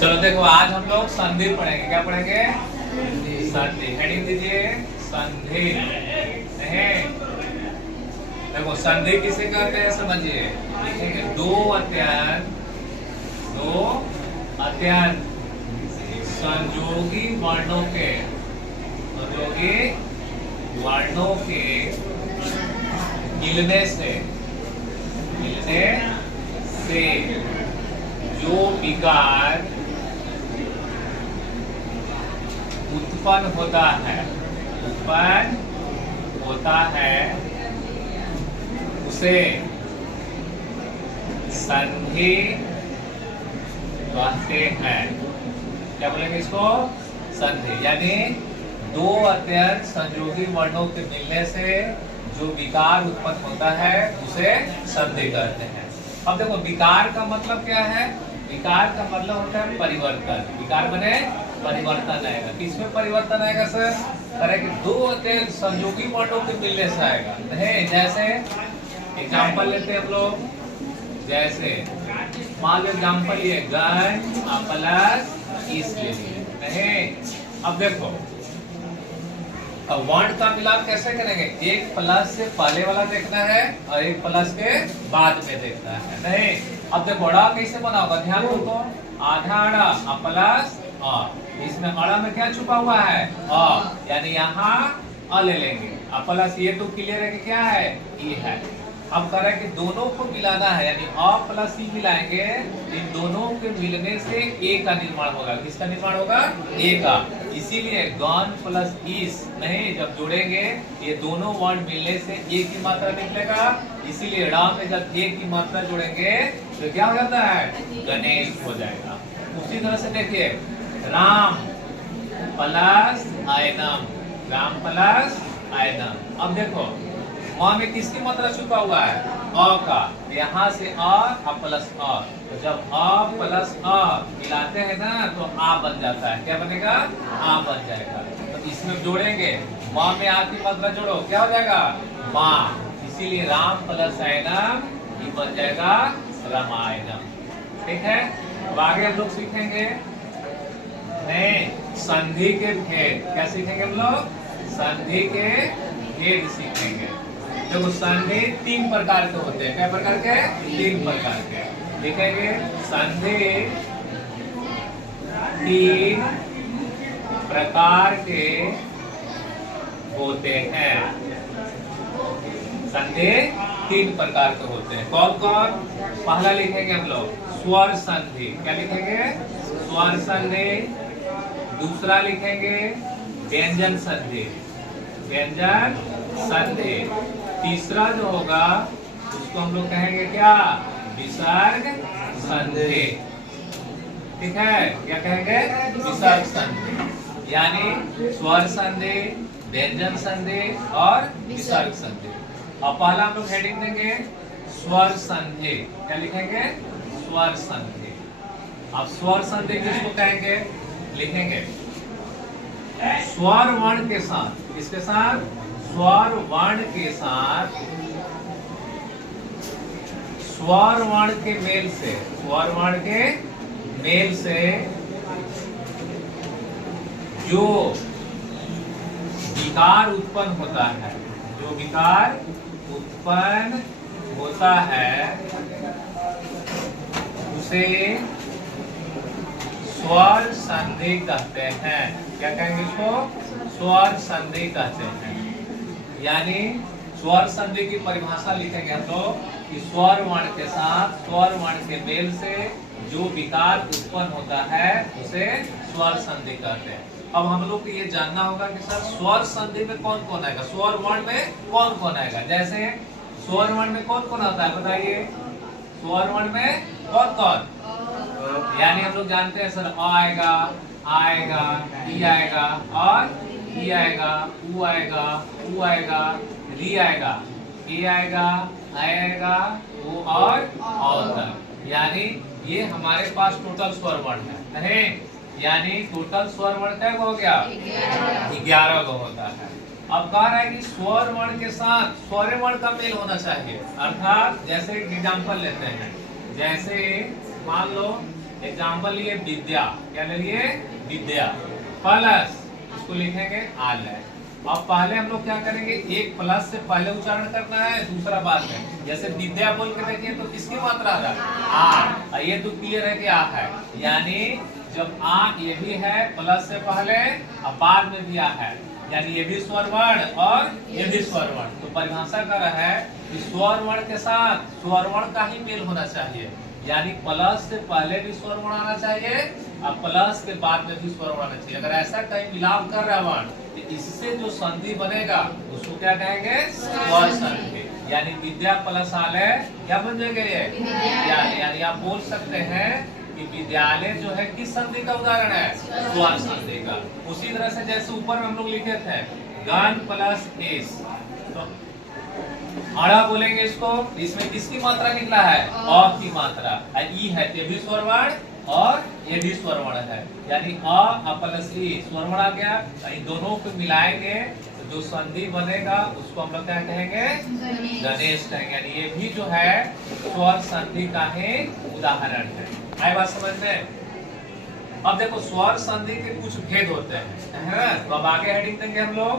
चलो देखो, आज हम लोग संधि पढ़ेंगे। क्या पढ़ेंगे? संधि। हेडिंग दीजिए संधि। नहीं, देखो संधि किसे कहते हैं समझिए। लिखेंगे दो अत्यंत संयोगी वर्णों के मिलने से जो विकार उत्पन्न होता है उसे संधि कहते हैं। क्या बोलेंगे इसको? संधि। यानी दो अत्यंत संयोगी वर्णों के मिलने से जो विकार उत्पन्न होता है उसे संधि कहते हैं। अब देखो, विकार का मतलब क्या है? विकार का मतलब होता है परिवर्तन। विकार बने परिवर्तन आएगा। किसमें परिवर्तन आएगा सर? अरे कि दो अत्यंत संयोगी वर्णों के मिलने से आएगा। नहीं, जैसे एग्जाम्पल लेते हैं हम लोग। जैसे मान लो एग्जाम्पल ये गन प्लस इस ले लिए। नहीं, अब देखो, अब वर्ण का मिलाप कैसे करेंगे? एक प्लस से पहले वाला देखना है और एक प्लस के बाद में देखना है। नहीं, अब देखो अड़ा कैसे बना होगा, ध्यान दो तो। आधा अड़ा प्लस अ, इसमें अड़ा में क्या छुपा हुआ है? अ, यानी यहाँ अ ले लेंगे। अब प्लस ये तो क्लियर है कि क्या है? ई है। अब कह रहे हैं कि दोनों को मिलाना है, यानी अ प्लस ई मिलाएंगे। इन दोनों के मिलने से ए का निर्माण होगा। किसका निर्माण होगा? ए का। इसीलिए गन प्लस इस नहीं, जब जोड़ेंगे ये दोनों वर्ड मिलने से ए की मात्रा निकलेगा। इसीलिए रा में जब ए की मात्रा जोड़ेंगे तो क्या हो जाता है? गणेश हो जाएगा। उसी तरह से देखिए, राम प्लस आयनम, राम प्लस आयनम। अब देखो वहां में किसकी मात्रा छुपा हुआ है? अ का। यहाँ से अ प्लस अ, तो जब अ प्लस अ मिलाते हैं ना तो आ बन जाता है। क्या बनेगा? आ बन जाएगा। तो इसमें जोड़ेंगे, माँ में आ की मात्रा जोड़ो, क्या हो जाएगा? माँ। इसीलिए राम प्लस आयनम ये बन जाएगा रामायणम। ठीक है, अब आगे हम लोग सीखेंगे नहीं, संधि के भेद। क्या सीखेंगे हम लोग? संधि के भेद सीखेंगे। देखो संधि तीन प्रकार के होते हैं। क्या प्रकार के? तीन प्रकार के। लिखेंगे संधि तीन प्रकार के होते हैं। संधि तीन प्रकार के होते हैं। कौन कौन? पहला लिखेंगे हम लोग स्वर संधि। क्या लिखेंगे? स्वर संधि। दूसरा लिखेंगे व्यंजन संधि, व्यंजन संधि। तीसरा जो होगा उसको हम लोग कहेंगे क्या? विसर्ग संधि। ठीक है, क्या कहेंगे? विसर्ग संधि। यानी स्वर संधि, व्यंजन संधि और विसर्ग संधि। और पहला हम लोग हेडिंग देंगे स्वर संधि। क्या लिखेंगे? स्वर संधि। अब स्वर संधि किसको कहेंगे? लिखेंगे स्वर वर्ण के साथ। किसके साथ? स्वर वर्ण के साथ स्वर वर्ण के मेल से, स्वर वर्ण के मेल से जो विकार उत्पन्न होता है, जो विकार उत्पन्न होता है उसे स्वर संधि कहते हैं। क्या कहेंगे इसको? स्वर संधि कहते हैं। यानी स्वर संधि की परिभाषा लिखेंगे हम लोग कि स्वर वर्ण के साथ स्वर वर्ण के मेल से जो विकार उत्पन्न होता है उसे स्वर संधि कहते हैं। अब हम लोग को ये जानना होगा कि सर स्वर संधि में कौन कौन आएगा, स्वर वर्ण में कौन कौन आएगा। जैसे स्वर वर्ण में कौन कौन आता है बताइए? स्वर वर्ण में कौन कौन? यानी हम लोग जानते हैं सर अ आएगा, आ आएगा, ई आएगा और ई आएगा, उ आएगा, उ आएगा, री आएगा, ए आएगा, आएगा, ओ और तक। यानी ये हमारे पास टोटल स्वर वर्ण है। नहीं, यानी टोटल स्वर वर्ण क्या हो गया? 11 गो होता है। अब कह रहा है कि स्वर वर्ण के साथ स्वर वर्ण का मेल होना चाहिए। अर्थात जैसे एग्जाम्पल लेते हैं, जैसे मान लो एग्जाम्पल लिए विद्या, क्या ले लिए? विद्या प्लस इसको लिखेंगे आलय। अब पहले हम लोग क्या करेंगे, एक प्लस से पहले उच्चारण करना है, दूसरा बाद में। जैसे विद्या बोल के देखिए तो किसकी मात्रा आ रहा है? आ। ये तो क्लियर है कि आ है, यानी जब आ ये भी है प्लस से पहले और बाद में भी आ है, यानी ये भी स्वर वर्ण और ये भी स्वर वर्ण। तो परिभाषा कर रहा है कि स्वर वर्ण के साथ स्वर वर्ण का ही मेल होना चाहिए, यानी प्लस से पहले भी स्वर वर्ण आना चाहिए और प्लस के बाद में भी स्वर वर्ण आना चाहिए। अगर ऐसा कहीं मिलाप कर रहा है वर्ण तो इससे जो संधि बनेगा उसको क्या कहेंगे? स्वर संधि। यानी विद्या प्लस आलय क्या बन जाएगा? ये यानी आप बोल सकते हैं कि विद्यालय जो है किस संधि का उदाहरण है? स्वर संधि का। उसी तरह से जैसे ऊपर में हम लोग लिखे थे गण प्लस एस, तो अड़ा बोलेंगे इसको, इसमें किसकी मात्रा निकला है? अ की मात्रा। ई है ये भी स्वर वर्ण और ये भी स्वर वर्ण है, यानी अ प्लस ई स्वर वर्ण आ गया। इन दोनों को मिलाएंगे तो जो संधि बनेगा उसको हम लोग क्या कहेंगे? गणेश कहेंगे। यानी ये भी जो है स्वर संधि का ही उदाहरण है। आई बात समझ में? अब देखो स्वर संधि के कुछ भेद होते हैं, है ना? तो अब आगे हेडिंग देंगे हम लोग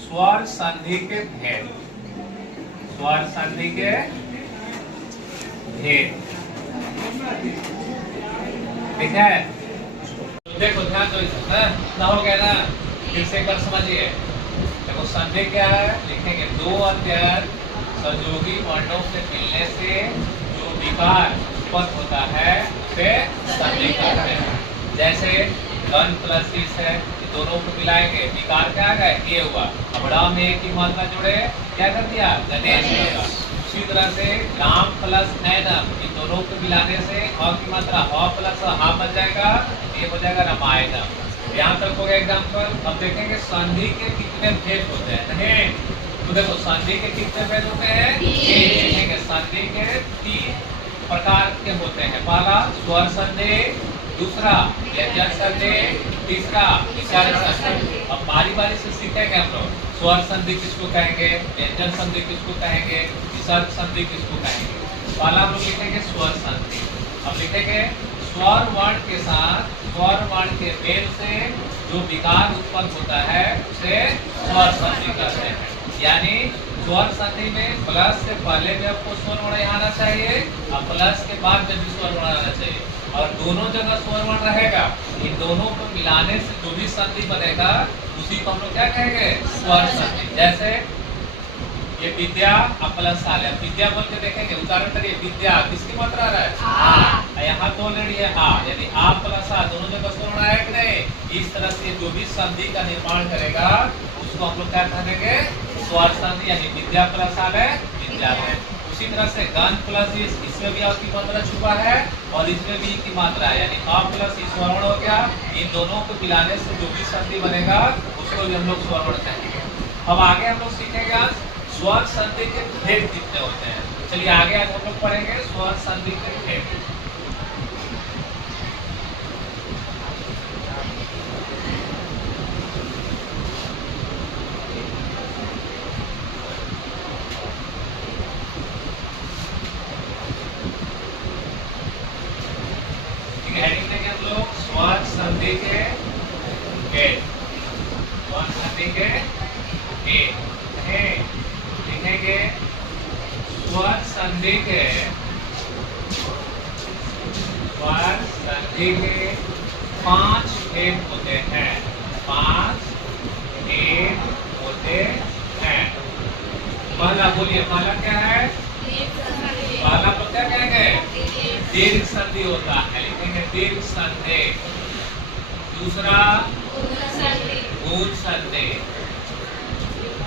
स्वर संधि के भेद। स्वर संधि के भेद, ठीक है? तो देखो ध्यान दो इसमें, ना हो गया ना? फिर से एक बार समझिए। देखो संधि क्या है? लिखेंगे दो अत्यंत सहयोगी वर्णों से मिलने से जो विकार उत्पन्न होता है उसे संधि कहते हैं। जैसे गण प्लस इस है, दोनों को मिलाएंगे विकार क्या आ गया? ये हुआ। अब ड़ में एक की मात्रा जोड़े क्या कर दिया? गणेश होगा। उसी तरह से राम प्लस नैनम, इन दोनों को मिलाने से ह की मात्रा ह प्लस हा बन जाएगा, ये हो जाएगा रामायणम। यहाँ तक हो गया एग्जाम्पल। अब देखेंगे संधि के कितने भेद होते हैं। तो देखो संधि के कितने भेद होते हैं? देखेंगे संधि के 3 प्रकार के होते हैं। पहला स्वर संधि, दूसरा व्यंजन संधि, तीसरा विसर्ग संधि। अब बारी बारी से सीखेंगे हम लोग स्वर संधि किसको कहेंगे, व्यंजन संधि किसको कहेंगे, विसर्ग संधि किसको कहेंगे। पहला हम लोग लिखेंगे स्वर संधि। अब लिखेंगे स्वर वर्ण के साथ स्वर वर्ण के मेल से जो विकार उत्पन्न होता है उसे स्वर संधि कहते हैं। यानी स्वर संधि में प्लस से पहले भी आपको स्वर वर्ण आना चाहिए और प्लस के बाद में भी स्वर वर्ण आना चाहिए, और दोनों जगह स्वर वर्ण रहेगा। इन दोनों को मिलाने से जो भी संधि बनेगा उसी को हम लोग क्या कहेंगे? स्वर संधि। जैसे ये विद्या प्लस आलय, विद्या बोल के देखेंगे, उदाहरण करिए विद्या किसकी मात्रा आ रहा है? आ। यहाँ तो ऑलरेडी है आ, यानी आ प्लस आ दोनों जगह स्वर वर्ण आया कि नहीं? इस तरह से जो भी संधि का निर्माण करेगा उसको हम लोग क्या कहेंगे? स्वर संधि। यानी विद्या प्लस आलय विद्यालय। उसी तरह से गण प्लस इस, इसमें भी आपकी मात्रा छुपा है और इसमें भी की मात्रा है, यानी अ प्लस इस स्वर वर्ण हो गया। इन दोनों को मिलाने से जो भी संधि बनेगा उसको भी हम लोग स्वर वर्ण कहेंगे। अब आगे हम लोग सीखेंगे स्वर संधि के भेद कितने होते हैं। चलिए आगे आज हम लोग पढ़ेंगे स्वर संधि के भेद। हेडिंग देंगे हम लोग स्वर संधि के भेद। स्वर संधि के भेद लिखेंगे स्वर संधि के 5 भेद होते हैं। 5 भेद होते हैं। पहला बोलिए, पहला क्या है? पहला तो क्या कहेंगे? दीर्घ संधि होता है, लिखेंगे दीर्घ संधि। दूसरा गुण संधि।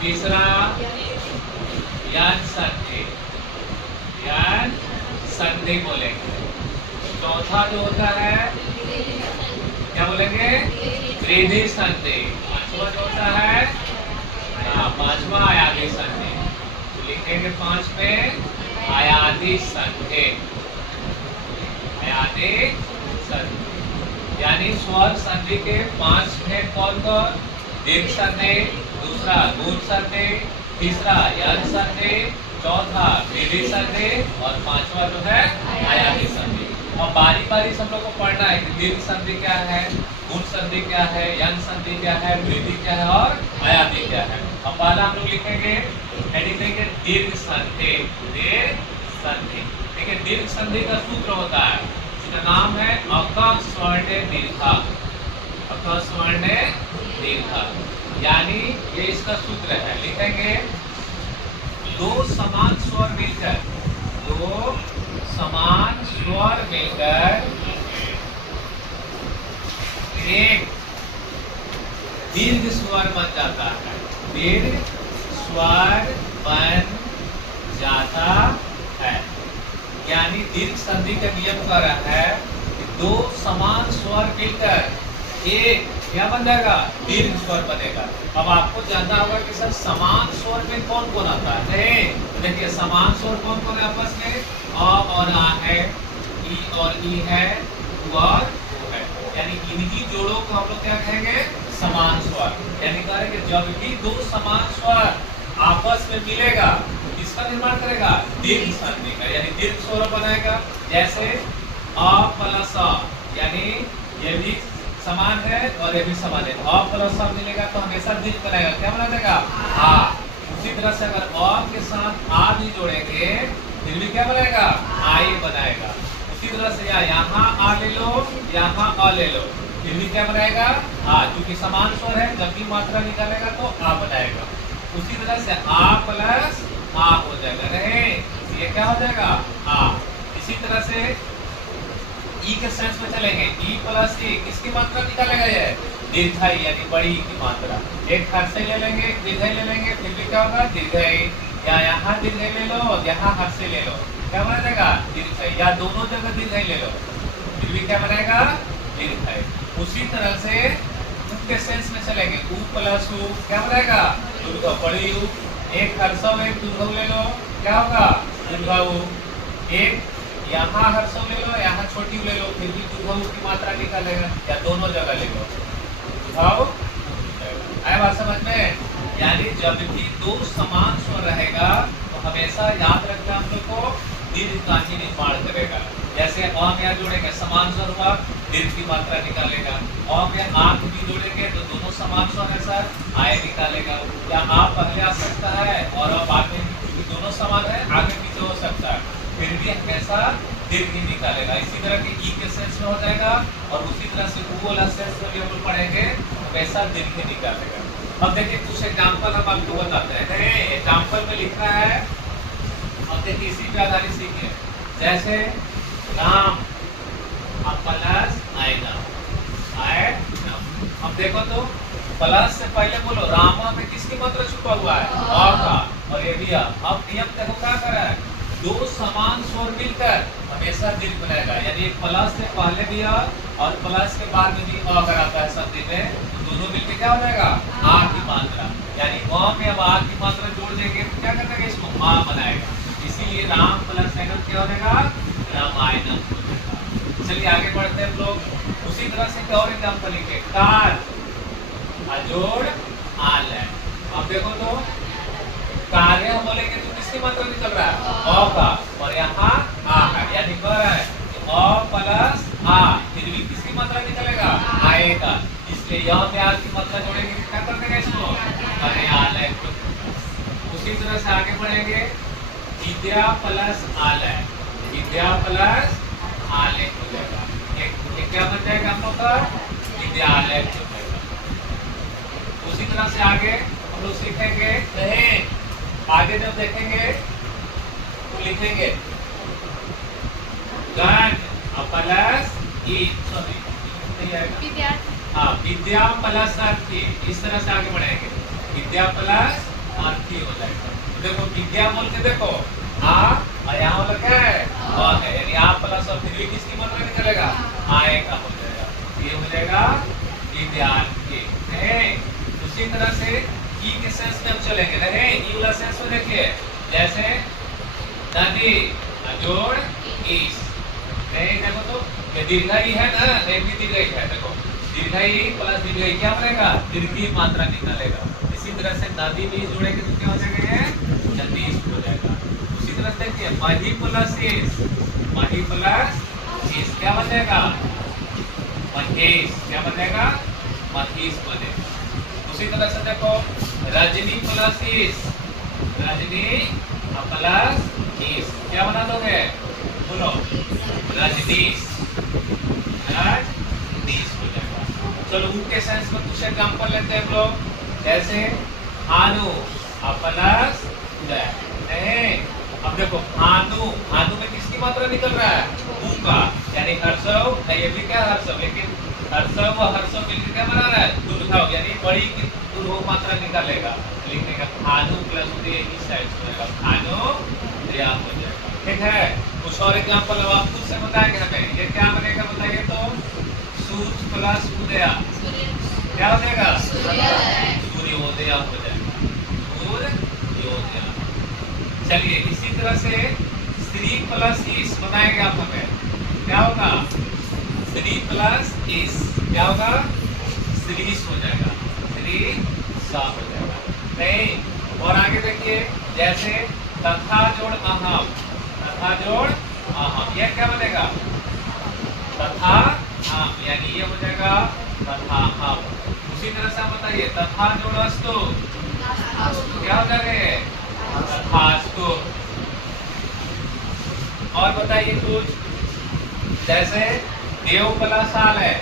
तीसरा यन संधि, यन संधि बोलेंगे। चौथा जो होता है क्या बोलेंगे? वृद्धि संधि। पांचवा जो होता है पांचवा आयादी संधि। तो लिखेंगे 5 में आयादी संधि। आयादी संधि यानी स्वर संधि के 5 भेद कौन कौन? दीर्घ संधि, दूसरा गुण संधि, तीसरा यन संधि, चौथा वृद्धि संधि और पांचवा जो है आयादी संधि। अब बारी बारी से हम लोग को पढ़ना है कि दीर्घ संधि क्या है, गुण संधि क्या है, यंग संधि क्या है, वृद्धि क्या है और अयाधि क्या है। अब पहला हम लोग लिखेंगे हेडिंग देंगे दीर्घ संधि। दीर्घ संधि, देखिए दीर्घ संधि का सूत्र होता है, इसका नाम है अक स्वर्ण दीर्घ। अक स्वर्ण दीर्घ यानी ये इसका सूत्र है। लिखेंगे दो समान स्वर मिलकर, दो समान स्वर मिलकर एक दीर्घ स्वर बन जाता है। दीर्घ स्वर बन जाता है यानी दीर्घ संधि का नियम कह रहा है कि दो समान स्वर मिलकर एक क्या बन जाएगा, दीर्घ स्वर बनेगा। अब आपको जानना होगा कि सर समान स्वर में कौन कौन आता है। तो देखिए समान स्वर कौन कौन है आपस में, अ और आ है, ई और ई है, उ और उ है, यानी इन्हीं जोड़ों को हम लोग क्या कहेंगे, समान स्वर। यानी कह रहे कि जब भी दो समान स्वर आपस में मिलेगा तो किसका निर्माण करेगा, दीर्घ संधि का, यानी दीर्घ स्वर बनाएगा। जैसे अ प्लस अ, यानी ये भी समान है और ये भी समान है, अ प्लस अ मिलेगा तो हमेशा दीर्घ बनेगा, क्या बना देगा, आ। उसी तरह से अगर अ के साथ आ भी जोड़ेंगे फिर भी क्या बनेगा, आई बनाएगा। उसी तरह से यहाँ आ ले लो, यहाँ अ ले लो, फिर भी क्या बनाएगा, आ, क्योंकि समान स्वर है, जब भी मात्रा निकालेगा तो आ बनाएगा। उसी तरह से आ प्लस आ हो जाएगा, रहे ये क्या हो जाएगा, आ। इसी तरह से ई के सेंस में चलेंगे, ई प्लस ई किसकी मात्रा निकालेगा, ये दीर्घाई यानी बड़ी की मात्रा। एक हर्षई ले लेंगे, एक दीर्घाई ले लेंगे, फिर भी क्या होगा, दीर्घाई। या यहाँ दीर्घाई ले लो, यहाँ हर्षई ले लो, क्या बन जाएगा, दीर्घाई। या दोनों जगह दीर्घाई ले लो, फिर भी क्या बनेगा, दीर्घाई। उसी तरह से उ के सेंस में चलेंगे, उ प्लस उ क्या बनेगा, दुर्घ बड़ी उ। एक हर्षव एक दुर्घ ले लो, क्या होगा, दुर्घ। एक यहाँ हर्षव ले लो, यहाँ छोटी ले लो, फिर भी दुर्घ की मात्रा निकालेगा, या दोनों जगह ले लो, दुर्घ। आया बात समझ में। यानी जब भी दो समान स्वर रहेगा तो हमेशा याद रखना हम लोग को दीर्घ का ही निर्माण करेगा। जैसे अ में आ जोड़ेंगे, समान स्वर हुआ, दीर्घ की मात्रा निकालेगा। अ में आ भी जोड़ेंगे तो दोनों समान स्वर है सर, आए निकालेगा। या आ पहले आ सकता है और अब आगे, दोनों समान है, आगे पीछे हो सकता है, फिर भी हमेशा दीर्घ ही निकालेगा। इसी तरह के ई के सेंस में हो जाएगा और उसी तरह से उ वाला सेंस में भी हम लोग पढ़ेंगे, हमेशा दीर्घ ही निकालेगा। अब देखिए कुछ एग्जाम्पल हम आपको बताते हैं। एग्जाम्पल में लिखा है, अब देखिए इसी पे आधारित सीखिए। जैसे राम प्लस आएगा, आए नाम। अब देखो तो प्लस से पहले बोलो रामा में किसकी मात्रा छुपा हुआ है, अ का, और ये भी अब नियम देखो क्या कर रहा है, दो समान स्वर मिलकर हमेशा दीर्घ बनेगा। यानी एक प्लस से पहले भी आ और प्लस के बाद में भी अ अगर आता है संधि में, तो दोनों मिलकर क्या हो जाएगा, आ की मात्रा। यानी अ में अब आ की मात्रा जोड़ देंगे तो क्या कर देंगे, इसको आ बनाएगा। इसीलिए राम प्लस आयनम क्या हो जाएगा, रामायणम हो जाएगा। चलिए आगे बढ़ते हैं हम लोग। उसी तरह से और एग्जाम्पल लिखे, कार अजोड़ आल है। अब देखो तो कार्य हम बोलेंगे तो किसकी मात्रा निकल रहा है, अ का, और यहाँ आ है, यानी कह रहा है अ प्लस आ, फिर भी किसकी मात्रा निकलेगा, आएगा। इसलिए यह में आ की मात्रा जोड़ेंगे क्या कर देगा इसको, अरे आलय। उसी तरह से आगे बढ़ेंगे, विद्या प्लस आलय, विद्या प्लस आलय हो जाएगा। एक क्या बन जाएगा हम लोग का, विद्यालय हो जाएगा। उसी तरह से आगे हम लोग सीखेंगे, नहीं आगे जब देखेंगे तो लिखेंगे गण प्लस ई, सॉरी नहीं आएगा, हाँ विद्या प्लस अर्थी। इस तरह से आगे बढ़ेंगे, विद्या प्लस अर्थी हो जाएगा। देखो विद्या बोल के देखो आ, और यहाँ वाला क्या है, अ है, यानी आ प्लस और फिर भी किसकी मात्रा निकलेगा, आएगा हो जाएगा। ये हो जाएगा विद्यार्थी। उसी तरह से ई के सेंस में हम चलेंगे, रहे ई वाला सेंस में देखिए, जैसे नदी जोड़ ईस, नहीं देखो तो ये दीर्घाई है ना, एक भी दीर्घाई है, देखो दीर्घाई प्लस दीर्घाई क्या बनेगा, दीर्घी मात्रा निकालेगा। इसी तरह से नदी भी जोड़ेंगे तो क्या हो जाएगा, ये नदी हो जाएगा। उसी तरह से देखिए मही प्लस ईस, मही प्लस महेश क्या बन जाएगा? महेश क्या बन जाएगा? महेश बनेगा। उसी तरह से देखो रजनी प्लस इस, रजनी प्लस इस क्या बना दोगे? बोलो रजनीश, रजनीश हो जाएगा। चलो उनके सेंस में कुछ एग्जाम्पल लेते हैं हम लोग, जैसे भानु प्लस नहीं, अब देखो भानु, भानु में किसकी मात्रा निकल रहा है? ऊ का, यानी हर्षव, ये भी क्या हर्षव, लेकिन हर्षव और हर्षव मिलकर क्या बना रहा है? दुर्भाव, यानी बड़ी की दुर्भाव मात्रा निकालेगा, लिखने का भानु प्लस इस साइड हो जाएगा, भानु दया हो जाएगा। ठीक है, कुछ और एग्जाम्पल अब आप खुद से बताएंगे हमें, ये क्या बनेगा बताइए तो? सूर्य प्लस उदया क्या हो जाएगा? सूर्योदय हो जाएगा, सूर्योदय। चलिए इसी तरह से श्री प्लस इस बनाएंगे आप हमें, क्या होगा? श्री प्लस इस क्या होगा? श्रीश हो जाएगा, श्री सा हो जाएगा। नहीं, और आगे देखिए जैसे तथा जोड़ अहम, तथा जोड़ अहम, ये क्या बनेगा? तथा हम, यानी ये हो जाएगा तथा हम। उसी तरह से आप बताइए तथा जोड़ अस्तु क्या हो जाएगा? तथास्तु। और बताइए कुछ, जैसे देव प्लस साल है,